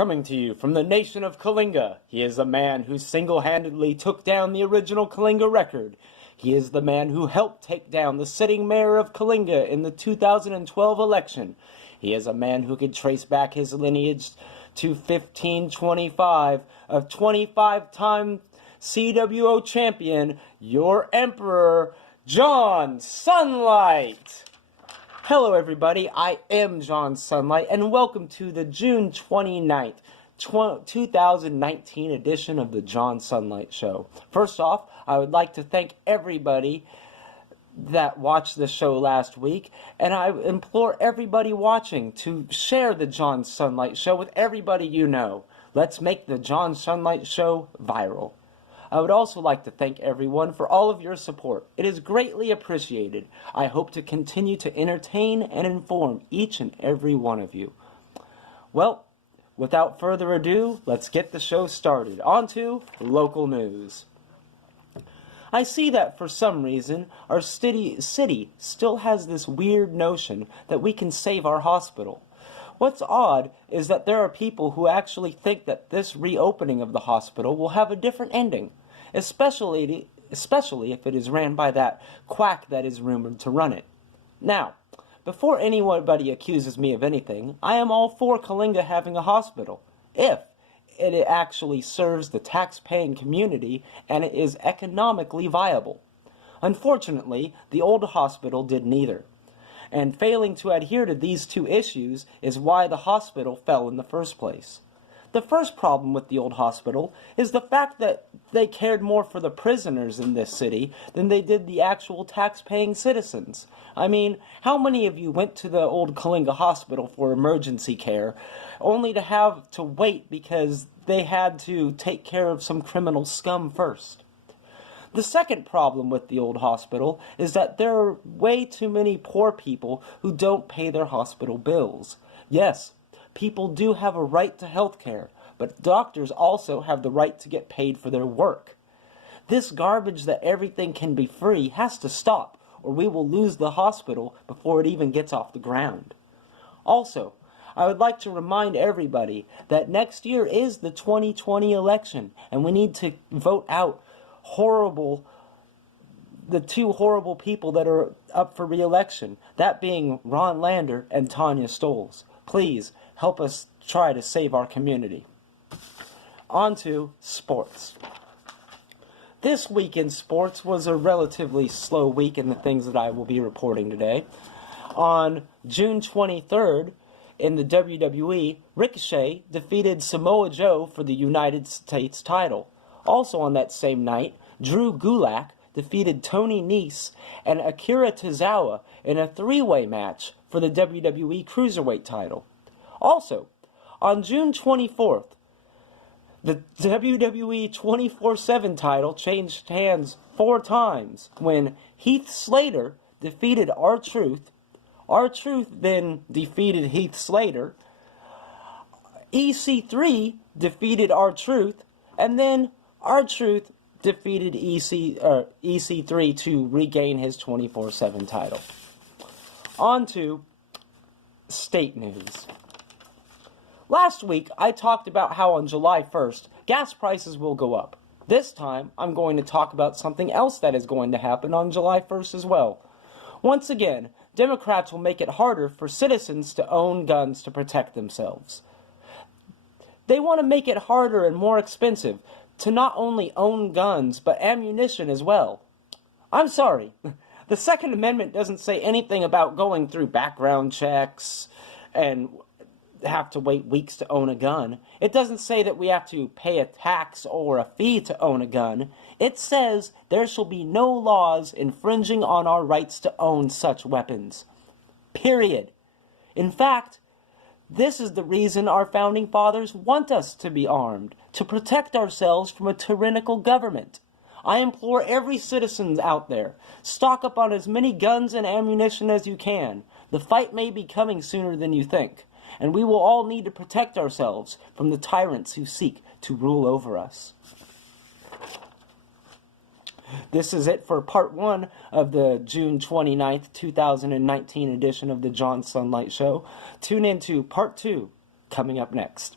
Coming to you from the nation of Kalinga, he is a man who single-handedly took down the original Kalinga record. He is the man who helped take down the sitting mayor of Kalinga in the 2012 election. He is a man who could trace back his lineage to 1525, of 25-time CWO champion, your emperor, John Sunlight. Hello everybody, I am John Sunlight, and welcome to the June 29th, 2019 edition of the John Sunlight Show. First off, I would like to thank everybody that watched the show last week, and I implore everybody watching to share the John Sunlight Show with everybody you know. Let's make the John Sunlight Show viral. I would also like to thank everyone for all of your support. It is greatly appreciated. I hope to continue to entertain and inform each and every one of you. Well, without further ado, let's get the show started. On to local news. I see that for some reason, our city still has this weird notion that we can save our hospital. What's odd is that there are people who actually think that this reopening of the hospital will have a different ending, especially if it is ran by that quack that is rumored to run it. Now, before anybody accuses me of anything, I am all for Kalinga having a hospital, if it actually serves the tax-paying community and it is economically viable. Unfortunately, the old hospital did neither. And failing to adhere to these two issues is why the hospital fell in the first place. The first problem with the old hospital is the fact that they cared more for the prisoners in this city than they did the actual tax-paying citizens. I mean, how many of you went to the old Kalinga hospital for emergency care only to have to wait because they had to take care of some criminal scum first? The second problem with the old hospital is that there are way too many poor people who don't pay their hospital bills. Yes, people do have a right to health care, but doctors also have the right to get paid for their work. This garbage that everything can be free has to stop, or we will lose the hospital before it even gets off the ground. Also, I would like to remind everybody that next year is the 2020 election, and we need to vote out the two horrible people that are up for re-election, that being Ron Lander and Tanya Stoles. Please help us try to save our community. On to sports. This week in sports was a relatively slow week in the things that I will be reporting today. On June 23rd, in the WWE, Ricochet defeated Samoa Joe for the United States title. Also on that same night, Drew Gulak defeated Tony Nese and Akira Tozawa in a three-way match for the WWE Cruiserweight title. Also, on June 24th, the WWE 24/7 title changed hands 4 times when Heath Slater defeated R-Truth. R-Truth then defeated Heath Slater. EC3 defeated R-Truth, and then R-Truth defeated EC3 to regain his 24/7 title. On to state news. Last week, I talked about how on July 1st, gas prices will go up. This time, I'm going to talk about something else that is going to happen on July 1st as well. Once again, Democrats will make it harder for citizens to own guns to protect themselves. They want to make it harder and more expensive to not only own guns, but ammunition as well. I'm sorry, the Second Amendment doesn't say anything about going through background checks and have to wait weeks to own a gun. It doesn't say that we have to pay a tax or a fee to own a gun. It says there shall be no laws infringing on our rights to own such weapons. Period. In fact, this is the reason our founding fathers want us to be armed, to protect ourselves from a tyrannical government. I implore every citizen out there, stock up on as many guns and ammunition as you can. The fight may be coming sooner than you think, and we will all need to protect ourselves from the tyrants who seek to rule over us. This is it for part 1 of the June 29th, 2019 edition of the John Sunlight Show. Tune in to part 2 coming up next.